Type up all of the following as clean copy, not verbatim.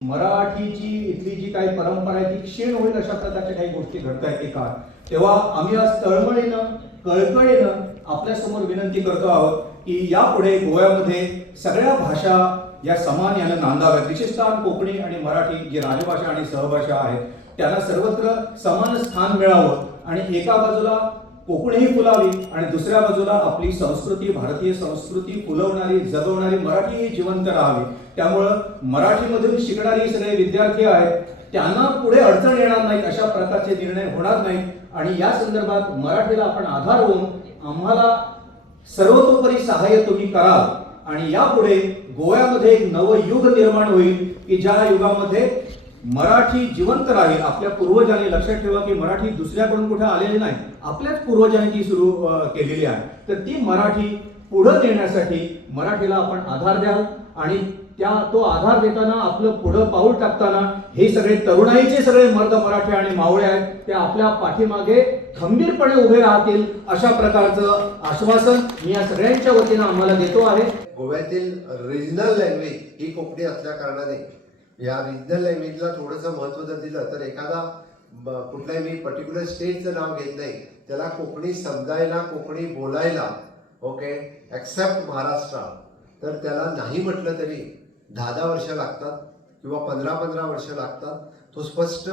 मराठीची इथली जी काही परंपरा आहे ती क्षीण होईल अशा प्रकारच्या काही गोष्टी घडता येते का, तेव्हा आम्ही आज तळमळीनं कळकळीनं आपल्यासमोर विनंती करतो आहोत की यापुढे गोव्यामध्ये सगळ्या भाषा या समान यानं नांदाव्यात. विशेषतः कोकणी आणि मराठी जी राजभाषा आणि सहभाषा आहेत त्यांना सर्वत्र समान स्थान मिळावं आणि एका बाजूला कोकणीही फुलावी आणि दुसऱ्या बाजूला आपली संस्कृती, भारतीय संस्कृती फुलवणारी जगवणारी मराठी ही जिवंत राहावी. त्यामुळं मराठीमधून शिकणारी सगळे विद्यार्थी आहेत त्यांना पुढे अडचण येणार नाहीत अशा प्रकारचे निर्णय होणार नाहीत आणि या संदर्भात मराठीला आपण आधार होऊन आम्हाला सर्वतोपरी सहाय्य तुम्ही कराल आणि यापुढे गोव्यामध्ये एक नवं युग निर्माण होईल की ज्या युगामध्ये मराठी जिवंत राहील. आपल्या पूर्वजांनी लक्षात ठेवा की मराठी दुसऱ्याकडून कुठे आलेली नाही, आपल्याच पूर्वजांनी ती सुरू केलेली आहे. तर ती मराठी पुढे नेण्यासाठी मराठीला आपण आधार द्याल आणि तो आधार देताना आपलं पुढं पाऊल टाकताना हे सगळे तरुणाईचे सगळे मर्द मराठी आणि मावळे आहेत ते आपल्या पाठीमागे खंबीरपणे उभे राहतील अशा प्रकारचं आश्वासन मी या सगळ्यांच्या वतीनं आम्हाला देतो आहे. गोव्यातील रिजनल लँग्वेज ही कोकणी असल्या कारणाने या रिजनल लँग्वेजला थोडंसं महत्त्व जर दिलं तर एखादा कुठल्याही मी पर्टिक्युलर स्टेटचं नाव घेत नाही, त्याला कोकणी समजायला कोकणी बोलायला ओके एक्सेप्ट महाराष्ट्र तर त्याला नाही म्हटलं तरी 10 वर्ष लागतात किंवा 15 वर्ष लागतात. तो स्पष्ट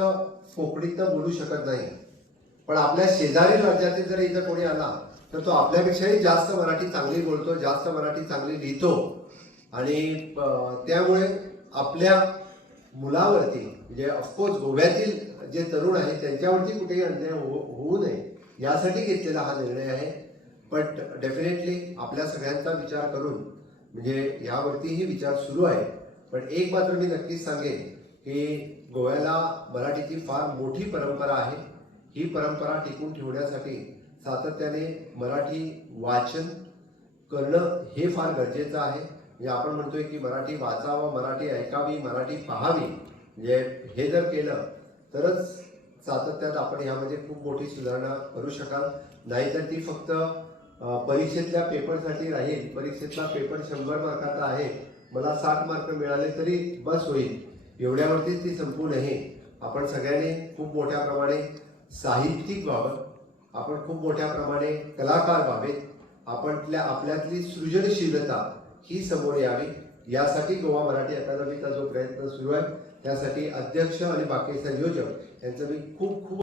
कोकणीत बोलू शकत नाही. पण आपल्या शेजारी राज्यातील जर इथं कोणी आला तर तो आपल्यापेक्षाही जास्त मराठी चांगली बोलतो, जास्त मराठी चांगली लिहितो आणि त्यामुळे आपल्या मुलावरती म्हणजे ऑफकोर्स गोव्यातील जे तरुण आहेत त्यांच्यावरती कुठेही अन्याय होऊ नये यासाठी घेतलेला हा निर्णय आहे. बट डेफिनेटली आपल्या सगळ्यांचा विचार करून म्हणजे यावरतीही विचार सुरू आहे. पण एक मात्र मी नक्कीच सांगेन की गोव्याला मराठीची फार मोठी परंपरा आहे. ही परंपरा टिकून ठेवण्यासाठी सातत्याने मराठी वाचन करणं हे फार गरजेचं आहे. म्हणजे आपण म्हणतोय की मराठी वाचावं, मराठी ऐकावी, मराठी पाहावी, म्हणजे हे जर केलं तरच सातत्यात आपण ह्यामध्ये खूप मोठी सुधारणा करू शकाल. नाहीतर ती फक्त परीक्षेतल्या पेपरसाठी राहील. परीक्षेतला पेपर 100 मार्काचा आहे, मला 60 मार्क मिळाले तरी बस होईल एवढ्यावरतीच ती संपू नये. आपण सगळ्यांनी खूप मोठ्या प्रमाणे साहित्यिक व्हावं, आपण खूप मोठ्या प्रमाणे कलाकार व्हावेत, आपल्यातली सृजनशीलता ही समोर यावी. यासाठी गोवा मराठी अकादमीचा जो प्रयत्न सुरू आहे त्यासाठी अध्यक्ष आणि बाकी संयोजक यांचं मी खूप